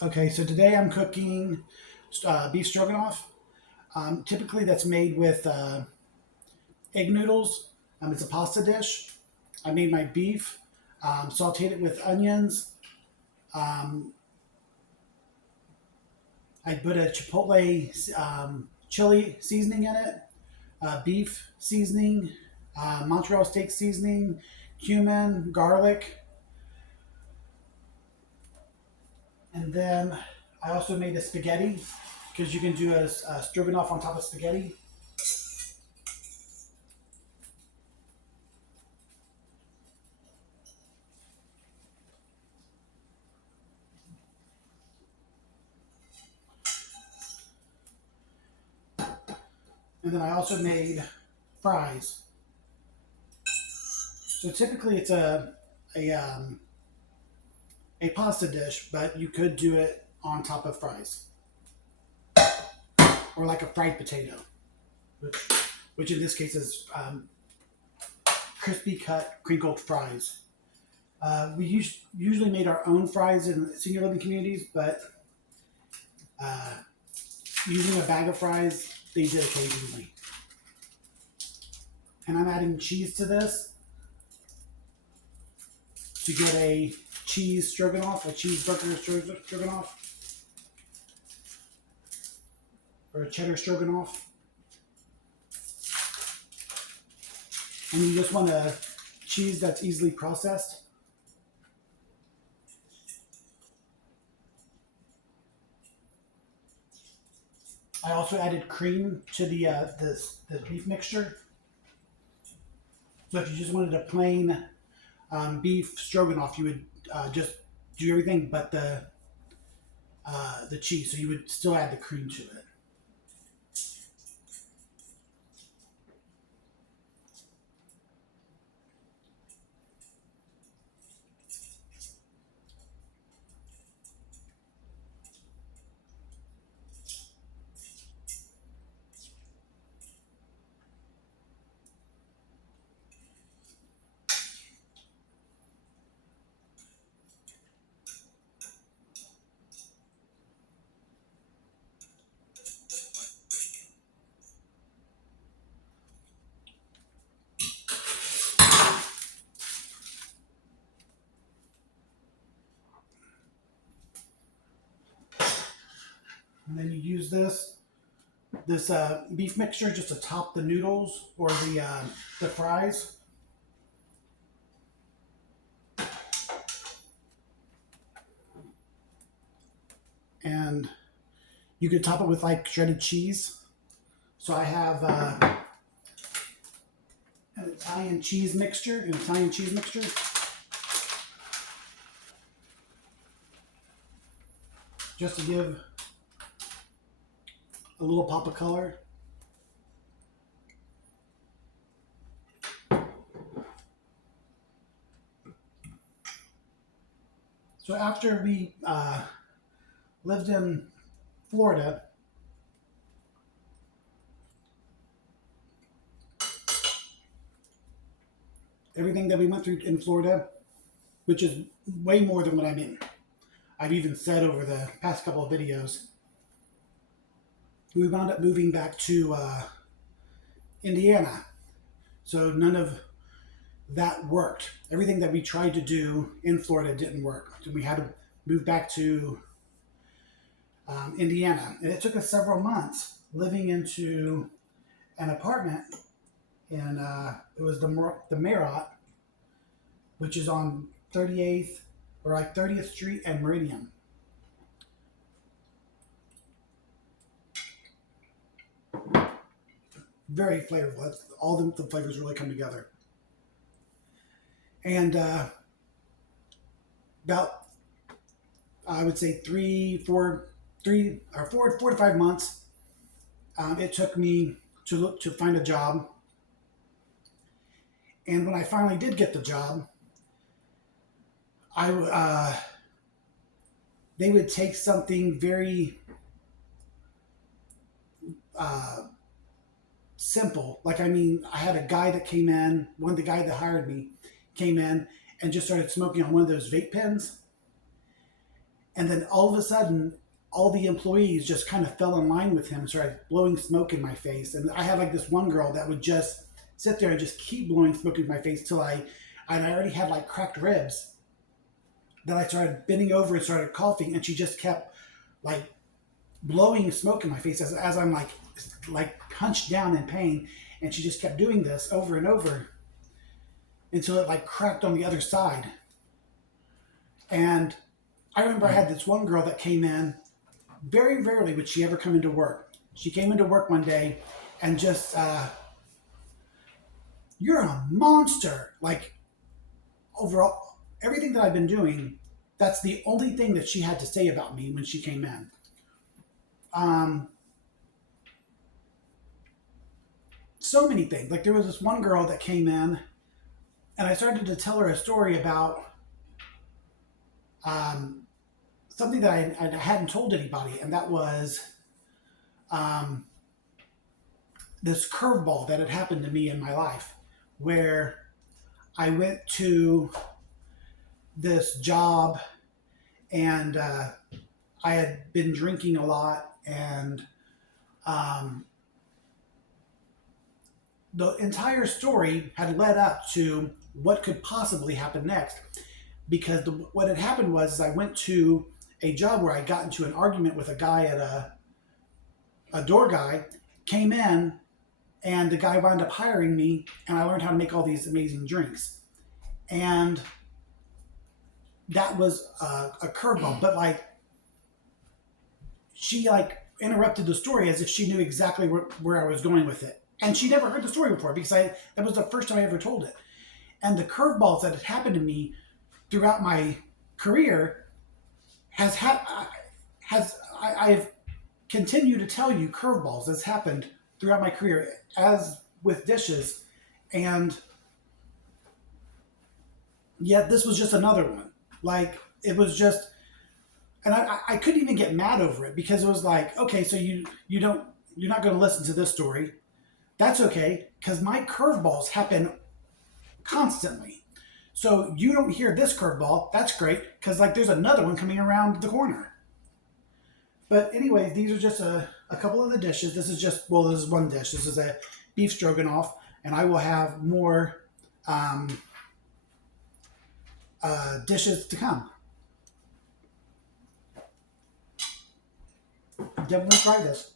Okay, so today I'm cooking beef stroganoff. Typically, that's made with egg noodles. It's a pasta dish. I made my beef, sauteed it with onions. Um, I put a chipotle chili seasoning in it, beef seasoning, mozzarella steak seasoning, cumin, garlic, and then I also made a spaghetti because you can do a stroganoff on top of spaghetti. And then I also made fries. So typically it's a a pasta dish, but you could do it on top of fries or like a fried potato, which which in this case is crispy cut crinkled fries. We usually made our own fries in senior living communities, but uh, using a bag of fries they did occasionally. And I'm adding cheese to this to get a cheese stroganoff, a cheeseburger stroganoff, or a cheddar stroganoff. And you just want a cheese that's easily processed. I also added cream to the beef mixture. So if you just wanted a plain beef stroganoff, you would just do everything but the cheese. So you would still add the cream to it. And then you use this beef mixture just to top the noodles or the fries. And you could top it with like shredded cheese. So I have an Italian cheese mixture, just to give a little pop of color. So after we lived in Florida, everything that we went through in Florida, which is way more than what I've even said over the past couple of videos, we wound up moving back to Indiana. So none of that worked. Everything that we tried to do in Florida didn't work. So we had to move back to Indiana. And it took us several months living into an apartment in, it was the Marriott, which is on 38th or like 30th Street and Meridian. Very flavorful. All the flavors really come together. And about, I would say 4 to 5 months, it took me to find a job. And when I finally did get the job, I they would take something very uh, simple. Like, I mean, I had a guy that came in, the guy that hired me came in and just started smoking on one of those vape pens. And then all of a sudden, all the employees just kind of fell in line with him and started blowing smoke in my face. And I had like this one girl that would just sit there and just keep blowing smoke in my face till I already had like cracked ribs. Then I started bending over and started coughing, and she just kept like blowing smoke in my face as I'm like hunched down in pain, and she just kept doing this over and over until it like cracked on the other side. And I remember I had this one girl that came in. Very rarely would she ever come into work. She came into work one day and just, you're a monster. Like, overall, everything that I've been doing, that's the only thing that she had to say about me when she came in. Um, so many things. Like, there was this one girl that came in, and I started to tell her a story about um, something that I hadn't told anybody, and that was um, this curveball that had happened to me in my life, where I went to this job, and I had been drinking a lot, and um, the entire story had led up to what could possibly happen next. Because what had happened was I went to a job where I got into an argument with a guy at a door guy, came in, and the guy wound up hiring me, and I learned how to make all these amazing drinks. And that was a curveball, but like she like interrupted the story as if she knew exactly where I was going with it. And she never heard the story before because that was the first time I ever told it. And the curveballs that had happened to me throughout my career I've continued to tell you curveballs has happened throughout my career as with dishes, and yet this was just another one. Like it was just, and I couldn't even get mad over it because it was like, okay, so you're not going to listen to this story. That's okay because my curveballs happen constantly. So you don't hear this curveball. That's great because like there's another one coming around the corner. But anyways, these are just a couple of the dishes. This is one dish. This is a beef stroganoff, and I will have more dishes to come. Definitely try this.